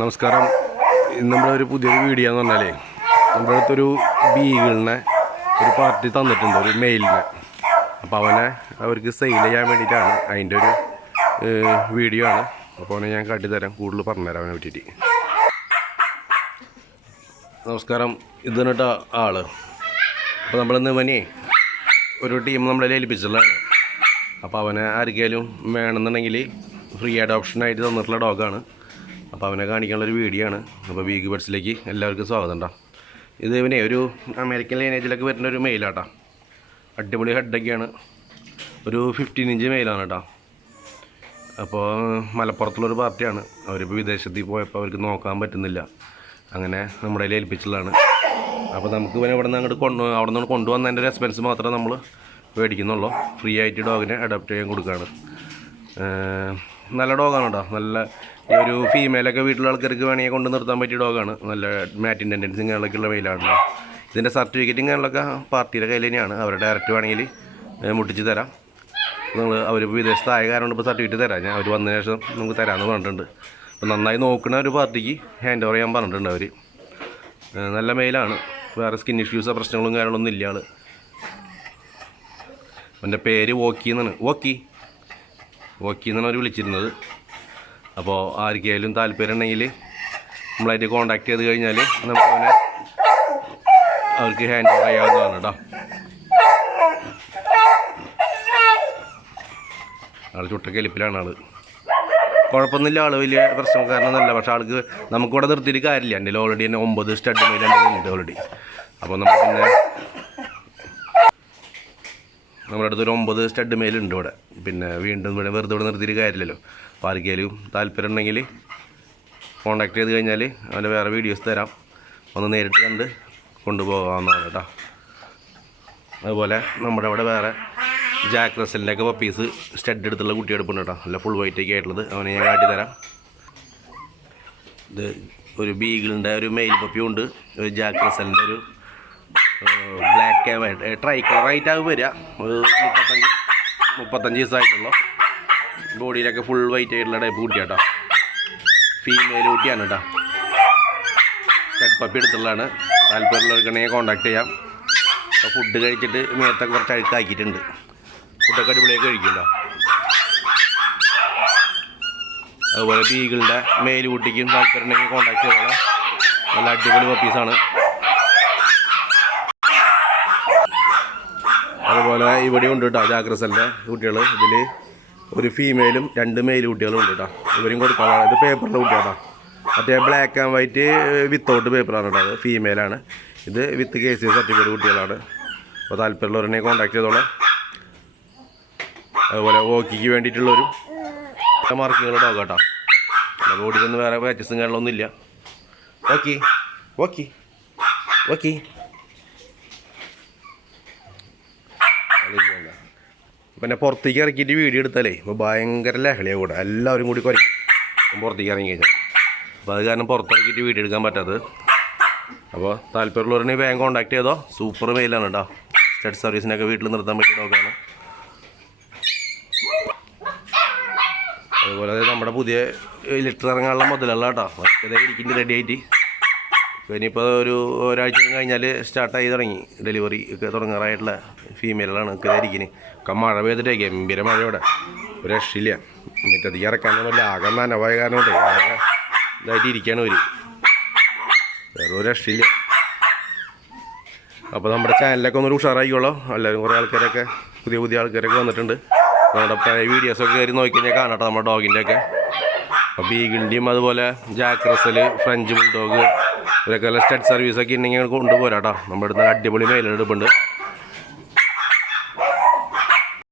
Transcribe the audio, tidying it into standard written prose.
നമസ്കാരം. നമ്മളൊരു പുതിയൊരു വീഡിയോ എന്ന് പറഞ്ഞാലേ നമ്മുടെ അടുത്തൊരു ബീഗിളിനെ ഒരു പാർട്ടി തന്നിട്ടുണ്ട്, ഒരു മെയിലിനെ. അപ്പോൾ അവർക്ക് സെയിൽ ചെയ്യാൻ വേണ്ടിയിട്ടാണ്, അതിൻ്റെ ഒരു വീഡിയോ ആണ്. അപ്പോൾ അവനെ ഞാൻ കാട്ടിത്തരാം, കൂടുതൽ പറഞ്ഞുതരാം അവനെ പറ്റിയിട്ട്. നമസ്കാരം. ഇതാണ് കേട്ടോ ആള്. അപ്പോൾ നമ്മളിന്ന് ഇവനെ ഒരു ടീം നമ്മളെ ഏൽപ്പിച്ചുള്ളതാണ്. അപ്പോൾ അവനെ ആർക്കെങ്കിലും വേണമെന്നുണ്ടെങ്കിൽ ഫ്രീ അഡോപ്ഷനായിട്ട് തന്നിട്ടുള്ള ഡോഗാണ്. അപ്പോൾ അവനെ കാണിക്കാനുള്ളൊരു വീഡിയോ ആണ്. അപ്പോൾ വീഗ് ബഡ്സിലേക്ക് എല്ലാവർക്കും സ്വാഗതം കേട്ടോ. ഇത് ഇവനെ ഒരു അമേരിക്കൻ ലൈനേജിലൊക്കെ വരുന്ന ഒരു മെയിലാട്ടോ. അടിപൊളി ഹെഡൊക്കെയാണ്. ഒരു 15 ഇഞ്ച് മെയിലാണ് കേട്ടോ. അപ്പോൾ മലപ്പുറത്തുള്ളൊരു പാർട്ടിയാണ്. അവരിപ്പോൾ വിദേശത്തിൽ പോയപ്പോൾ അവർക്ക് നോക്കാൻ പറ്റുന്നില്ല, അങ്ങനെ നമ്മുടെ കയ്യിൽ ഏൽപ്പിച്ചുള്ളതാണ്. അപ്പോൾ നമുക്ക് ഇവനെ ഇവിടെ നിന്ന് അങ്ങോട്ട് അവിടെ നിന്ന് കൊണ്ടുവന്നതിൻ്റെ ഒരു എക്സ്പെൻസ് മാത്രമേ നമ്മൾ മേടിക്കുന്നുള്ളൂ. ഫ്രീ ആയിട്ട് ഡോഗിനെ അഡോപ്റ്റ് ചെയ്യാൻ കൊടുക്കുകയാണ്. നല്ല ഡോഗാണ് കേട്ടോ. നല്ല ഒരു ഫീമെയിലൊക്കെ വീട്ടിലെ ആൾക്കാർക്ക് വേണമെങ്കിൽ കൊണ്ട് നിർത്താൻ പറ്റിയ ഡോഗാണ്. നല്ല മാറ്റിൻ ടെൻഡൻസി ഇങ്ങനെയൊക്കെയുള്ള മെയിലാണല്ലോ. ഇതിൻ്റെ സർട്ടിഫിക്കറ്റ് ഇങ്ങനെയുള്ളൊക്കെ പാർട്ടിയുടെ കയ്യിൽ തന്നെയാണ്. അവരെ ഡയറക്റ്റ് വേണമെങ്കിൽ മുട്ടിച്ച് തരാം. അവരിപ്പോൾ വിദേശത്തായ കാരണം ഇപ്പോൾ സർട്ടിഫിക്കറ്റ് തരാം. അവർ വന്നതിന് ശേഷം നമുക്ക് തരാമെന്ന് പറഞ്ഞിട്ടുണ്ട്. അപ്പോൾ നന്നായി നോക്കുന്ന ഒരു പാർട്ടിക്ക് ഹാൻഡ് ഓവർ ചെയ്യാൻ പറഞ്ഞിട്ടുണ്ട് അവർ. നല്ല മെയിലാണ്. വേറെ സ്കിൻ ഇഷ്യൂസോ പ്രശ്നങ്ങളും കാര്യങ്ങളൊന്നും ഇല്ല ആൾ. അവൻ്റെ പേര് വോക്കി എന്നാണ്. വോക്കി എന്നാണ് അവർ വിളിച്ചിരുന്നത്. അപ്പോൾ ആർക്കെങ്കിലും താല്പര്യം ഉണ്ടെങ്കിൽ നമ്മളായിട്ട് കോൺടാക്ട് ചെയ്ത് കഴിഞ്ഞാൽ നമുക്ക് അവർക്ക് ഹാൻഡ് ഓവർ ചെയ്യാവുന്നതാണ് കേട്ടോ. ആൾ ചുട്ടക്കെലിപ്പിലാണ് ആൾ. കുഴപ്പമൊന്നുമില്ല, ആൾ വലിയ പ്രശ്നക്കാരനൊന്നുമല്ല. പക്ഷേ ആൾക്ക് നമുക്കിവിടെ നിർത്തിയിട്ട് കാര്യമില്ല. എൻ്റെ ഓൾറെഡി തന്നെ 9 സ്റ്റഡ് മെയിൽ ഉണ്ട് ഓൾറെഡി. അപ്പോൾ നമുക്ക് പിന്നെ നമ്മുടെ അടുത്തൊരു 9 സ്റ്റഡ് മെയിലുണ്ട് ഇവിടെ. പിന്നെ വീണ്ടും ഇവിടെ വെറുതെ ഇവിടെ നിർത്തിയിട്ട് കാര്യമില്ലല്ലോ. അപ്പോൾ ആർക്കെങ്കിലും താല്പര്യം ഉണ്ടെങ്കിൽ കോൺടാക്ട് ചെയ്ത് കഴിഞ്ഞാൽ അവൻ്റെ വേറെ വീഡിയോസ് തരാം. ഒന്ന് നേരിട്ട് കണ്ട് കൊണ്ടുപോകാവുന്നതാണ് കേട്ടോ. അതുപോലെ നമ്മുടെ അവിടെ വേറെ ജാക്ക് റസലിൻ്റെയൊക്കെ പപ്പീസ് സ്റ്റഡ് എടുത്തുള്ള കുട്ടിയെടുപ്പുണ്ട് കേട്ടോ. നല്ല ഫുൾ വൈറ്റൊക്കെ ആയിട്ടുള്ളത്. അവനെ ഞാൻ കാട്ടിത്തരാം. ഇത് ഒരു ബീഗിളിൻ്റെ ഒരു മെയിൽ പപ്പിയും ഉണ്ട്. ഒരു ജാക്ക് റസലിൻ്റെ ഒരു ബ്ലാക്ക് ആൻഡ് വൈറ്റ് ട്രൈ കളറായിട്ടാകും വരിക. ഒരു 35 ദിവസമായിട്ടുള്ള ബോഡിയിലൊക്കെ ഫുൾ വൈറ്റ് ആയിട്ടുള്ള ടൈപ്പ് കുട്ടിയാട്ടോ. ഫീമെയിൽ കുട്ടിയാണ് കേട്ടോ. സ്റ്റഡ് പപ്പി എടുത്തുള്ളതാണ്. താല്പര്യമുള്ളവർക്കാണെങ്കിൽ കോൺടാക്ട് ചെയ്യാം. അപ്പോൾ ഫുഡ് കഴിച്ചിട്ട് മേത്തൊക്കെ കുറച്ച് അഴുക്കാക്കിയിട്ടുണ്ട്. ഫുഡൊക്കെ അടിപൊളിയൊക്കെ കഴിക്കുമല്ലോ. അതുപോലെ ബീഗിളിൻ്റെ മെയിൽ കുട്ടിക്കും താല്പര്യം ഉണ്ടെങ്കിൽ കോൺടാക്ട് ചെയ്തോളാം. നല്ല അടിപൊളി പപ്പീസാണ്. അതുപോലെ ഇവിടെ ഉണ്ട് കേട്ടോ ജാക്ക് റസലിൻ്റെ കുട്ടികൾ. ഇതിൽ ഒരു ഫീമെയിലും 2 മെയിൽ കുട്ടികളും ഉണ്ട് കേട്ടോ. ഇവരും കൊടുക്കാം. ഇത് പേപ്പറിൻ്റെ കുട്ടിയാട്ടോ. മറ്റേ ബ്ലാക്ക് ആൻഡ് വൈറ്റ് വിത്തൗട്ട് പേപ്പറാണ് കേട്ടോ. അത് ഫീമെയിലാണ്. ഇത് വിത്ത് KC സർട്ടിഫിക്കറ്റ് കുട്ടികളാണ്. അപ്പോൾ താല്പര്യമുള്ളവരെ കോൺടാക്ട് ചെയ്തോളാം. അതുപോലെ വോക്കിക്ക് വേണ്ടിയിട്ടുള്ളൊരു മാർക്കിങ്ങൾ ഡോഗ് കേട്ടോ. ബോഡിയിലൊന്നും വേറെ പാച്ചസും കാര്യങ്ങളൊന്നും ഇല്ല. വോക്കി പിന്നെ പുറത്തേക്ക് ഇറക്കിയിട്ട് വീഡിയോ എടുത്താലേ ഇപ്പോൾ ഭയങ്കര ലഹളിയാണ് കൂടെ. എല്ലാവരും കൂടി കുറയ്ക്കും പുറത്തേക്ക് ഇറങ്ങി കഴിഞ്ഞാൽ. അപ്പോൾ അത് കാരണം പുറത്തിറക്കിയിട്ട് വീഡിയോ എടുക്കാൻ പറ്റാത്തത്. അപ്പോൾ താല്പര്യമുള്ളവരെ വേഗം കോൺടാക്ട് ചെയ്തോ. സൂപ്പർ മെയിലാണ് കേട്ടോ. സ്റ്റഡ് സർവീസിനൊക്കെ വീട്ടിൽ നിർത്താൻ പറ്റിയ ഡോഗാണ്. അതുപോലെ നമ്മുടെ പുതിയ ലിറ്റർ ഇറങ്ങാനുള്ള മുതലുള്ള കേട്ടോ. അതേ ഇരിക്കുന്നത് റെഡി ആയിട്ട്. ഇനിയിപ്പോൾ ഒരാഴ്ച കഴിഞ്ഞാൽ സ്റ്റാർട്ടായി തുടങ്ങി. ഡെലിവറി ഒക്കെ തുടങ്ങാറായിട്ടുള്ള ഫീമെയിലാണ് ഇരിക്കുന്നത്. ഒക്കെ മഴ പെയ്തിട്ടേ ഗംഭീര മഴ ഇവിടെ. ഒരു രക്ഷയില്ല. മുറ്റത്തേക്ക് ഇറക്കാനൊന്നുമില്ല. ആകെ നനവായ കാരണം കൊണ്ട് ആകെ ഇതായിട്ട് ഇരിക്കുകയാണ് ഒരു. വേറെ ഒരു രക്ഷയില്ല. അപ്പോൾ നമ്മുടെ ചാനലൊക്കെ ഒന്നൊരു ഉഷാറായിക്കോളൂ. എല്ലാവരും കുറേ ആൾക്കാരൊക്കെ പുതിയ ആൾക്കാരൊക്കെ വന്നിട്ടുണ്ട്. നമ്മുടെ പഴയ വീഡിയോസൊക്കെ കയറി നോക്കിക്കഴിഞ്ഞാൽ കാണാട്ടോ നമ്മുടെ ഡോഗിൻ്റെയൊക്കെ. അപ്പോൾ ബീഗിളിൻ്റെയും അതുപോലെ ജാക്ക് റസൽ, ഫ്രഞ്ച് ബുൾഡോഗ് ഇവരൊക്കെ നല്ല സ്റ്റഡ് സർവീസൊക്കെ ഉണ്ടെങ്കിൽ കൊണ്ടുപോരാട്ടോ. നമ്മുടെ അടുത്ത് അടിപൊളി മെയിലെടുപ്പുണ്ട്.